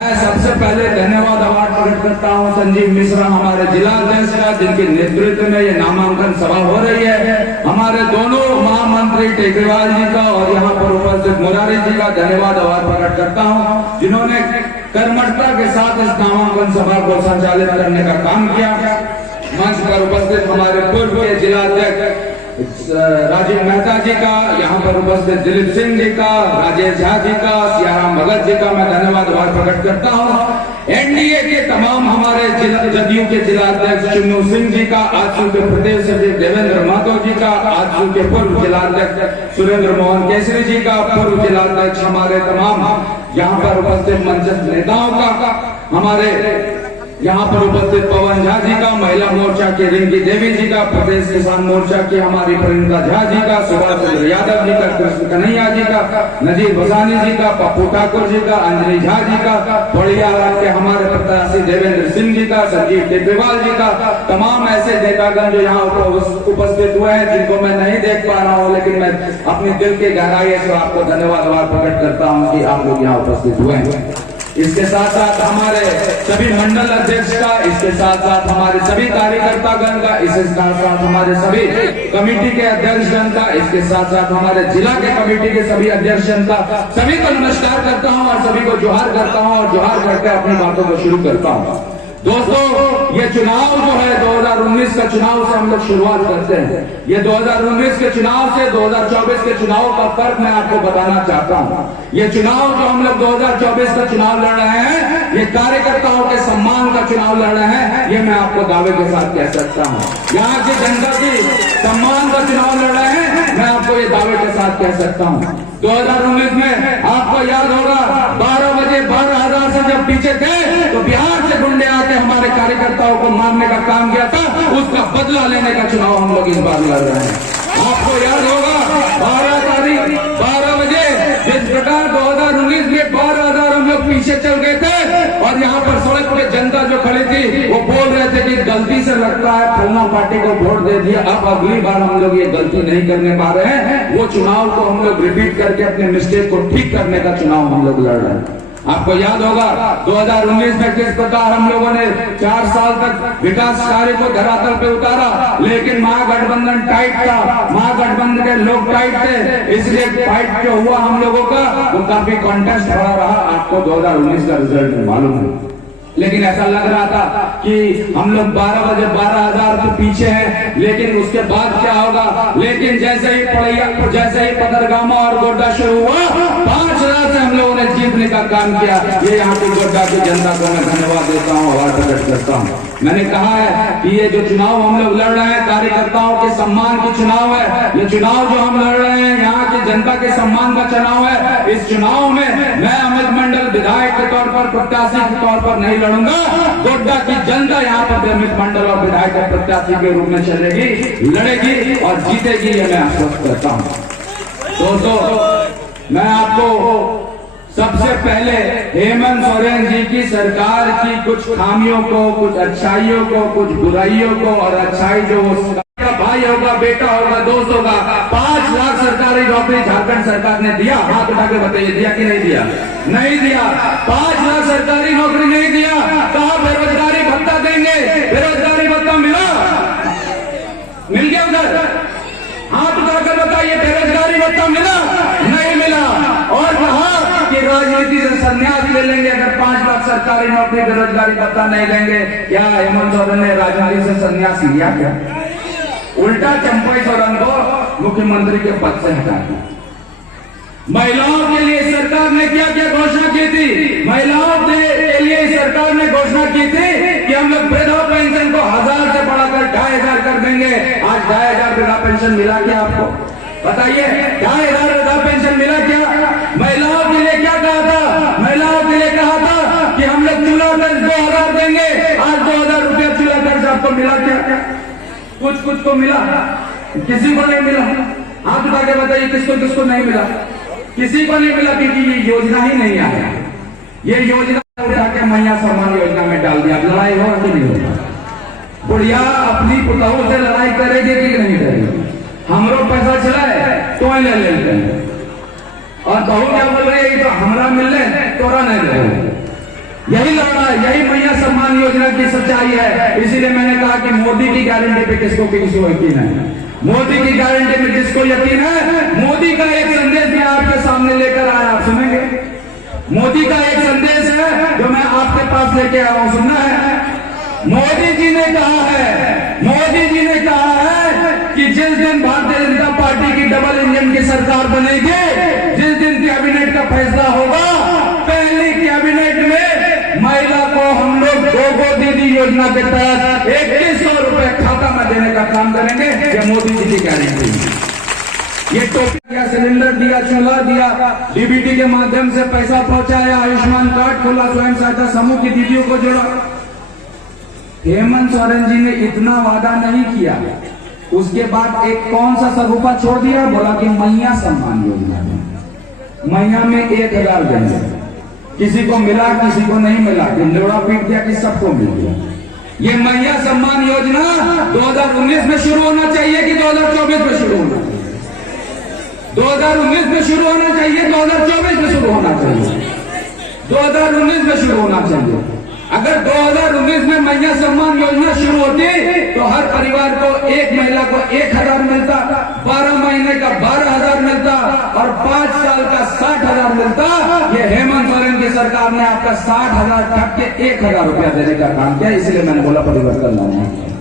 मैं सबसे पहले धन्यवाद अवार्ड प्रकट करता हूं संजीव मिश्रा हमारे जिला अध्यक्ष का, जिनके नेतृत्व में ये नामांकन सभा हो रही है। हमारे दोनों महामंत्री टेकरीवाल जी का और यहाँ पर उपस्थित मुरारी जी का धन्यवाद अवार्ड प्रकट करता हूं, जिन्होंने कर्मठता के साथ इस नामांकन सभा को संचालित करने का काम किया। मंच पर उपस्थित हमारे पूर्व के जिला अध्यक्ष राजीव मेहता जी का, यहाँ पर उपस्थित दिलीप सिंह जी का, राजेश झा जी का, सियाराम भगत जी का मैं धन्यवाद प्रकट करता हूँ। एनडीए के तमाम हमारे जदयू के जिला अध्यक्ष चुन्नू सिंह जी का, आजसू के प्रदेश सचिव देवेंद्र महतो जी का, आजसू के पूर्व जिला अध्यक्ष सुरेंद्र मोहन केसरी जी का, पूर्व जिला अध्यक्ष हमारे तमाम यहाँ पर उपस्थित मंचस्थ नेताओं का, हमारे यहाँ पर उपस्थित पवन झा जी का, महिला मोर्चा की रिंकी देवी जी का, प्रदेश किसान मोर्चा की हमारी परिणीता झा जी का, सुभाष चंद्र यादव जी का, कृष्ण कन्हैया जी का, नजीर भसानी जी का, पप्पू ठाकुर जी का, अंजलि झा जी का, बड़िया के हमारे प्रत्याशी देवेंद्र सिंह जी का, संजीव टेकरीवाल जी का, तमाम ऐसे नेतागण जो यहाँ उपस्थित हुए हैं, जिनको मैं नहीं देख पा रहा हूँ, लेकिन मैं अपनी दिल की गहराई से आपको धन्यवाद प्रकट करता हूँ कि आप लोग यहाँ उपस्थित हुए हैं। इसके साथ साथ हमारे सभी मंडल अध्यक्ष का, इसके साथ साथ हमारे सभी कार्यकर्तागण का, इसके साथ साथ हमारे सभी कमेटी के अध्यक्षगण का, इसके साथ साथ हमारे जिला के कमेटी के सभी अध्यक्षगण का, सभी को नमस्कार करता हूं और सभी को जोहार करता हूं और जोहार करके अपनी बातों को शुरू करता हूं। दोस्तों, ये चुनाव जो है 2019 का चुनाव से हम लोग शुरुआत करते हैं। ये 2019 के चुनाव से 2024 के चुनाव का फर्क मैं आपको बताना चाहता हूँ। ये चुनाव जो हम लोग 2024 का चुनाव लड़ रहे हैं, ये कार्यकर्ताओं के सम्मान का चुनाव लड़ रहे हैं, ये मैं आपको दावे के साथ कह सकता हूँ। यहाँ की जनता की सम्मान का चुनाव लड़ रहे हैं, मैं आपको ये दावे के साथ कह सकता हूँ। 2019 में आपको याद होगा 12 बजे 12,000 से जब पीछे थे तो बिहार से गुंडे आके हमारे कार्यकर्ताओं को मारने का काम किया था, उसका बदला लेने का चुनाव हम लोग इस बार लड़ रहे हैं। आपको याद होगा 12 तारीख 12 बजे जिस प्रकार 2019 में 12,000 हम लोग पीछे चल गए थे और यहाँ पर सड़क पे जनता जो खड़ी थी वो बोल रहे थे कि गलती से लगता है फलना पार्टी को वोट दे दिया, अब अगली बार हम लोग ये गलती नहीं करने पा रहे हैं। वो चुनाव को हम लोग रिपीट करके अपने मिस्टेक को ठीक करने का चुनाव हम लोग लड़ रहे हैं। आपको याद होगा 2019 में किस प्रकार हम लोगों ने 4 साल तक विकास कार्य को धरातल पे उतारा, लेकिन महागठबंधन टाइट था, महागठबंधन के लोग टाइट थे, इसलिए फाइट जो हुआ हम लोगों का वो काफी कॉन्टेस्ट भरा रहा। आपको 2019 का रिजल्ट मालूम है, लेकिन ऐसा लग रहा था कि हम लोग 12 बजे 12,000 के पीछे हैं, लेकिन उसके बाद क्या होगा। लेकिन जैसे ही पदरगामा और गोड्डा शुरू हुआ 5,000 से हम लोगों ने जीतने का काम किया। ये यहाँ की गोड्डा की जनता को मैं धन्यवाद देता हूँ, आभार प्रकट करता हूँ। मैंने कहा है कि ये जो चुनाव हम लोग लड़ रहे हैं कार्यकर्ताओं के सम्मान की चुनाव है। ये चुनाव जो हम लड़ रहे हैं यहाँ की जनता के सम्मान का चुनाव है। इस चुनाव में मैं अमित मंडल विधायक के तौर पर, प्रत्याशी के तौर पर नहीं लड़ूंगा। गोड्डा की जनता यहाँ पर अमित मंडल और विधायक के प्रत्याशी के रूप में चलेगी, लड़ेगी और जीतेगी, ये मैं आश्वस्त करता हूँ। दोस्तों, मैं आपको सबसे पहले हेमंत सोरेन जी की सरकार की कुछ खामियों को, कुछ अच्छाइयों को, कुछ बुराइयों को, और अच्छाई जो भाई होगा, बेटा होगा, दोस्त होगा, 5 लाख सरकारी नौकरी झारखंड सरकार ने दिया। हाथ उठा के बताइए, दिया कि नहीं दिया? नहीं दिया। 5 लाख सरकारी नौकरी नहीं दिया। कहा बेरोजगारी भत्ता देंगे, बेरोजगारी भत्ता मिला? मिल गया उधर? हाथ उठाकर बताइए, बेरोजगारी भत्ता मिला? नहीं मिला। और कहा कि राजनीति से संन्यास ले लेंगे अगर 5 लाख सरकारी नौकरी बेरोजगारी भत्ता नहीं देंगे। क्या हेमंत सोरेन ने राजनीति से संन्यास लिया? क्या उल्टा चंपाई सोरेन को मुख्यमंत्री के पद से हटा दिया। महिलाओं के लिए सरकार ने क्या क्या घोषणा की थी? महिलाओं के लिए सरकार ने घोषणा की थी कि हम लोग वृद्धा पेंशन को 1,000 से बढ़ाकर 2,500 कर देंगे। आज 2,500 वृद्धा पेंशन मिला क्या आपको? बताइए, 2,500 वृद्धा पेंशन मिला क्या? महिलाओं के लिए क्या कहा था? महिलाओं के लिए कहा था कि हम लोग चूल्हा कर्ज 2,000 देंगे। आज 2,000 रुपया चूल्हा कर्ज आपको मिला क्या? कुछ को मिला, किसी को नहीं मिला। हाथ उठा के बताइए, किसको किसको नहीं मिला? किसी को नहीं मिला, क्योंकि ये योजना ही नहीं आया। ये योजना उठा के मैया सम्मान योजना में डाल दिया। लड़ाई हो कि नहीं होगा? बुढ़िया अपनी पुतहू से लड़ाई करेगी कि नहीं करेगी? हमरो पैसा चलाए तो ले लेते हैं, और बहू क्या बोल रही है, तो हमरा मिल ले, तोरा नहीं दे। यही लड़ना, यही मैया सम्मान योजना की सच्चाई है। इसीलिए मैंने कहा कि मोदी की गारंटी पे किसको यकीन है, मोदी की गारंटी में जिसको यकीन है। मोदी का एक संदेश मैं आपके सामने लेकर आया, आप सुनेंगे। मोदी का एक संदेश है जो मैं आपके पास लेके आया हूं, सुनना है। मोदी जी ने कहा है, मोदी जी ने कहा है कि जिस दिन भारतीय जनता पार्टी की डबल इंजन की सरकार बनेगी, जिस दिन कैबिनेट का फैसला होगा, पहली कैबिनेट में महिला को हम लोग दो दीदी योजना के तहत 2100 रुपए खाता में देने का काम करेंगे। ये मोदी जी की गारंटी है। ये टोपी दिया, सिलेंडर दिया, चूल्हा दिया, डीबीटी के माध्यम से पैसा पहुंचाया, आयुष्मान कार्ड खोला, स्वयं सहायता समूह की दीदियों को जोड़ा। हेमंत सोरेन जी ने इतना वादा नहीं किया, उसके बाद एक कौन सा सरूपा छोड़ दिया, बोला कि मैया सम्मान योजना में मैया में 1000 देंगे। किसी को मिला, किसी को नहीं मिला, लोड़ा पीट दिया कि सबको मिल गया। ये मैया सम्मान योजना 2019 में शुरू होना चाहिए कि 2024 में शुरू होना चाहिए? 2019 में शुरू होना चाहिए, 2024 में शुरू होना चाहिए? 2019 में शुरू होना चाहिए। अगर 2019 में मैया सम्मान योजना शुरू होती तो हर परिवार को, एक महिला को 1000 मिलता, 12 महीने का 12000 मिलता और 5 साल का 60000 मिलता। ये हेमंत सोरेन की सरकार ने आपका 60000 काट के 1000 रुपया देने का काम किया। इसलिए मैंने बोला परिवर्तन लाना है।